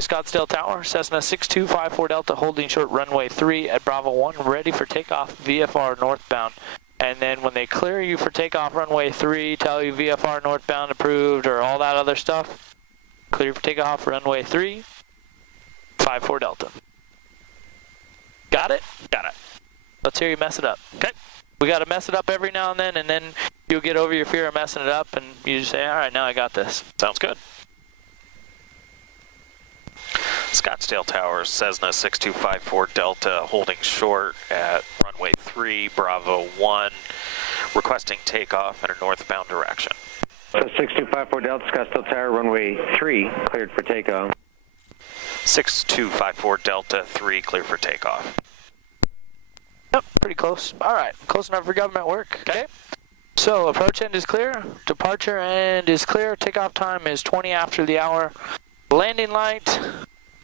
Scottsdale Tower, Cessna 6254 Delta, holding short runway 3 at Bravo 1, ready for takeoff, VFR northbound. And then when they clear you for takeoff runway 3, tell you VFR northbound approved or all that other stuff, clear for takeoff runway 3, 54 Delta. Got it? Got it. Let's hear you mess it up. Okay. We got to mess it up every now and then you'll get over your fear of messing it up, and you just say, all right, now I got this. Sounds good. Scottsdale Tower, Cessna 6254 Delta, holding short at runway 3, Bravo 1, requesting takeoff in a northbound direction. So 6254 Delta, Scottsdale Tower, runway 3, cleared for takeoff. 6254 Delta 3, clear for takeoff. Yep, pretty close. All right, close enough for government work. Okay. So approach end is clear, departure end is clear, takeoff time is 20 after the hour, landing light,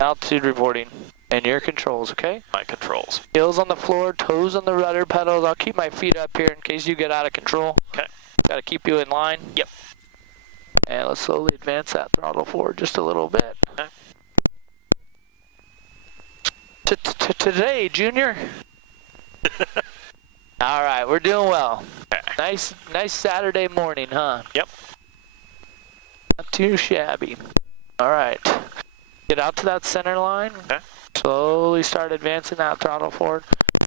altitude reporting, and your controls, okay? My controls. Heels on the floor, toes on the rudder pedals. I'll keep my feet up here in case you get out of control. Okay. Got to keep you in line. Yep. And let's slowly advance that throttle forward just a little bit. Okay. Today, Junior. All right, we're doing well. Okay. Nice Saturday morning, huh? Yep. Not too shabby. All right. Get out to that center line. Okay. Slowly start advancing that throttle forward.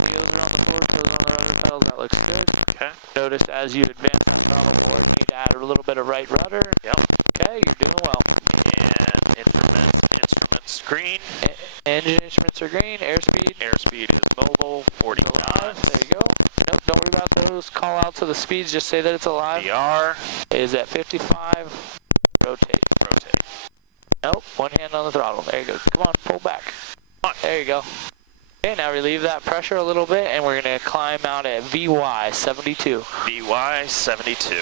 Wheels are on the floor, toes on the rudder pedals. That looks good. Okay. Notice as you advance that throttle forward, you need to add a little bit of right rudder. Yep. Okay, you're doing well. And instruments green. Engine instruments are green. Airspeed. Airspeed is mobile, 40 knots. There you go. Nope, don't worry about those call outs of the speeds. Just say that it's alive. VR is at 55. Rotate. rotate. Nope, one hand on the throttle. There you go. Come on, pull back. Come on. There you go. Okay, now relieve that pressure a little bit, and we're going to climb out at VY 72. VY 72.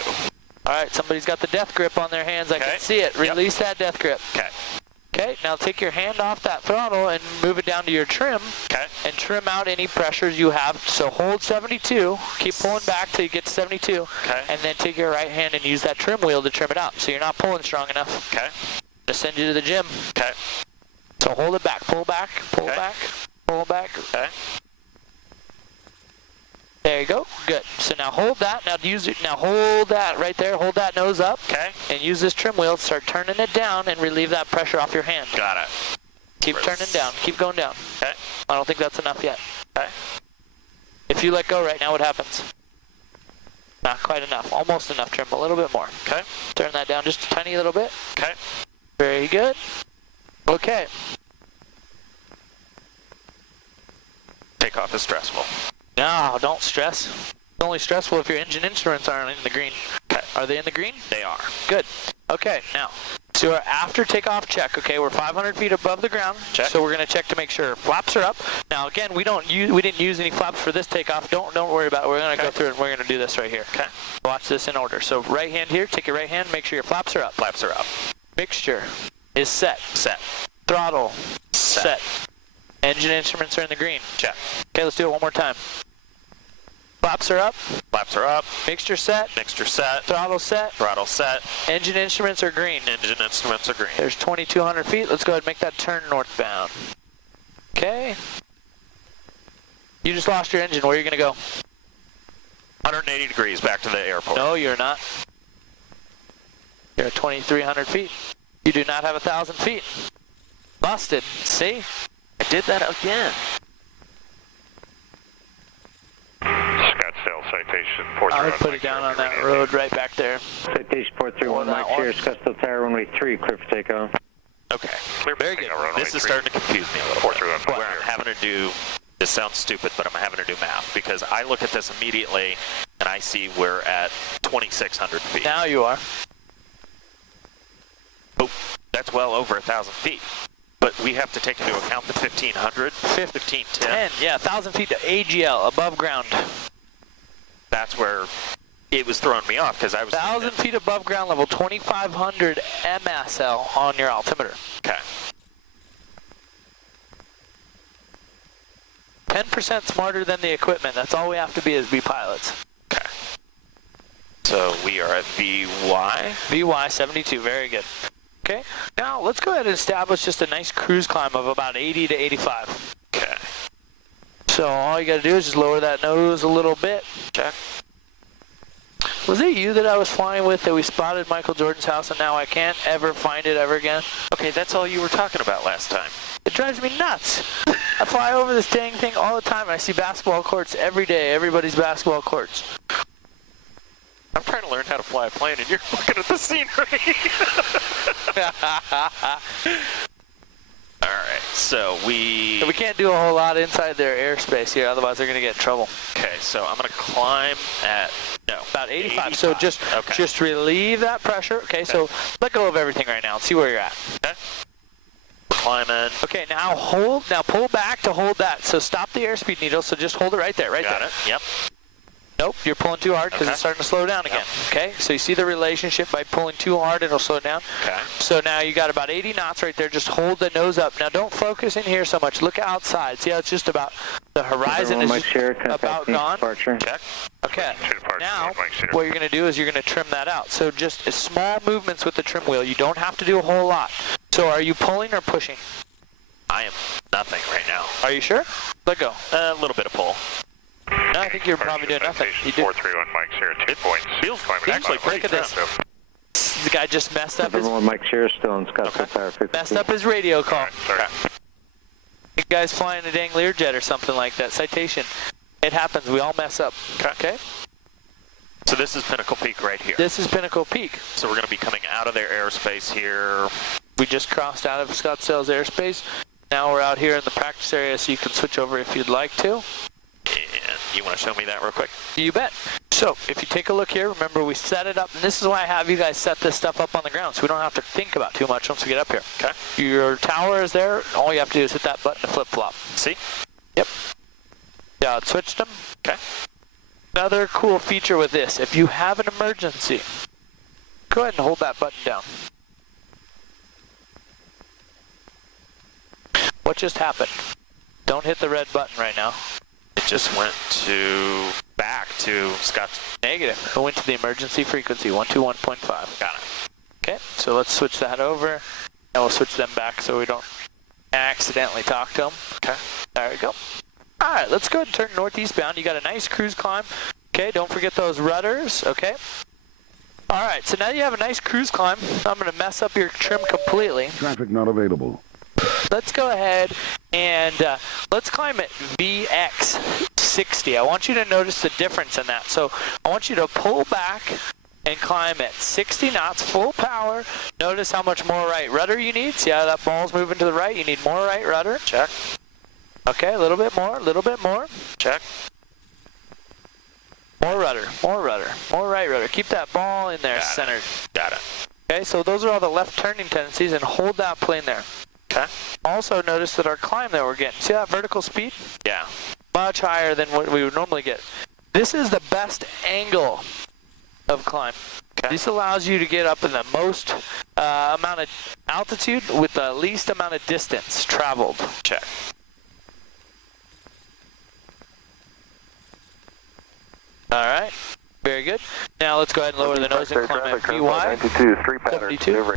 All right, somebody's got the death grip on their hands. I Okay. can see it. Release that death grip. Okay. Okay, now take your hand off that throttle and move it down to your trim. Okay. And trim out any pressures you have. So hold 72. Keep pulling back till you get to 72. Okay. And then take your right hand and use that trim wheel to trim it out. So you're not pulling strong enough. Okay. Just send you to the gym. Okay. So hold it back. Pull back. Pull Okay. back. Pull back. Okay. There you go. Good. So now hold that. Now use it. Now hold that right there. Hold that nose up. Okay. And use this trim wheel. Start turning it down and relieve that pressure off your hand. Got it. Keep turning down. Keep going down. Okay. I don't think that's enough yet. Okay. If you let go right now, what happens? Not quite enough. Almost enough trim. A little bit more. Okay. Turn that down just a tiny little bit. Okay. Very good. Okay. Takeoff is stressful. No, don't stress. It's only stressful if your engine instruments aren't in the green. Okay. Are they in the green? They are. Good. Okay, now, so our after takeoff check, okay, we're 500 feet above the ground. Check. So we're going to check to make sure flaps are up. Now, again, we didn't use any flaps for this takeoff. Don't worry about it. We're going to go through and we're going to do this right here. Okay. Watch this in order. So right hand here, take your right hand, make sure your flaps are up. Flaps are up. Mixture is set. Set. Throttle Set. Engine instruments are in the green. Check. Okay, let's do it one more time. Flaps are up. Flaps are up. Mixture set. Mixture set. Throttle set. Throttle set. Engine instruments are green. Engine instruments are green. There's 2,200 feet. Let's go ahead and make that turn northbound. Okay. You just lost your engine. Where are you going to go? 180 degrees back to the airport. No, you're not. You're at 2,300 feet. You do not have 1,000 feet. Busted. See? I did that again. Scottsdale citation I would put it down on that road right back there. Citation 431, Mike here, Scottsdale Tower, runway 3, clear for takeoff. Okay. Very good. This is starting to confuse me a little bit. Where I'm having to do, this sounds stupid, but I'm having to do math because I look at this immediately and I see we're at 2,600 feet. Now you are. Oh, that's well over 1,000 feet. But we have to take into account the 1,500, 1,510. Yeah, 1,000 feet to AGL, above ground. That's where it was throwing me off because I was 1,000 feet above ground level, 2,500 MSL on your altimeter. Okay. 10% smarter than the equipment. That's all we have to be as pilots. Okay. So we are at VY. VY 72, very good. Okay, now let's go ahead and establish just a nice cruise climb of about 80 to 85. Okay. So all you got to do is just lower that nose a little bit. Check. Was it you that I was flying with that we spotted Michael Jordan's house and now I can't ever find it ever again? Okay, that's all you were talking about last time. It drives me nuts. I fly over this dang thing all the time and I see basketball courts every day, everybody's basketball courts. I'm trying to learn how to fly a plane and you're looking at the scenery. Alright, so we can't do a whole lot inside their airspace here, otherwise they're going to get in trouble. Okay, so I'm going to climb at, about 85. So just relieve that pressure. Okay, so let go of everything right now and see where you're at. Okay. Climbing. Okay, now pull back to hold that. So stop the airspeed needle, so just hold it right there, Got it, yep. Nope, you're pulling too hard because it's starting to slow down again. Okay, so you see the relationship by pulling too hard, it'll slow down. Okay. So now you got about 80 knots right there. Just hold the nose up. Now don't focus in here so much. Look outside. See how it's just about the horizon is about gone. Check. Okay. Now what you're going to do is you're going to trim that out. So just small movements with the trim wheel. You don't have to do a whole lot. So are you pulling or pushing? I am nothing right now. Are you sure? Let go. A little bit of pull. No, I think you're probably doing nothing. You do. 431 Mike Sierra 2 points. Feels actually pretty look at this. The guy just messed up his... Mike Sierra still in Scottsdale Tower 52. Messed up his radio call. Sorry. The guy's flying a dang Learjet or something like that. Citation. It happens. We all mess up. Okay? So this is Pinnacle Peak right here. This is Pinnacle Peak. So we're going to be coming out of their airspace here. We just crossed out of Scottsdale's airspace. Now we're out here in the practice area, so you can switch over if you'd like to. And you want to show me that real quick? You bet. So if you take a look here, remember we set it up, and this is why I have you guys set this stuff up on the ground, so we don't have to think about too much once we get up here. Okay. Your tower is there. All you have to do is hit that button to flip-flop. See? Yep. Yeah, it switched them. Okay. Another cool feature with this, if you have an emergency, go ahead and hold that button down. What just happened? Don't hit the red button right now. It just went back to Scott's. Negative. It went to the emergency frequency, 121.5. Got it. Okay, so let's switch that over, and we'll switch them back so we don't accidentally talk to them. Okay. There we go. All right, let's go ahead and turn northeast bound. You got a nice cruise climb. Okay, don't forget those rudders, okay? All right, so now you have a nice cruise climb. I'm going to mess up your trim completely. Traffic not available. Let's go ahead and let's climb at VX60. I want you to notice the difference in that. So I want you to pull back and climb at 60 knots, full power. Notice how much more right rudder you need. See how that ball's moving to the right? You need more right rudder. Check. Okay, a little bit more, a little bit more. Check. More rudder, more rudder, more right rudder. Keep that ball in there centered. Got it. Okay, so those are all the left turning tendencies, and hold that plane there. Okay. Also notice that our climb that we're getting, see that vertical speed? Yeah. Much higher than what we would normally get. This is the best angle of climb. Okay. This allows you to get up in the most amount of altitude with the least amount of distance traveled. Check. All right. Very good. Now let's go ahead and lower the nose and climb at VY 72.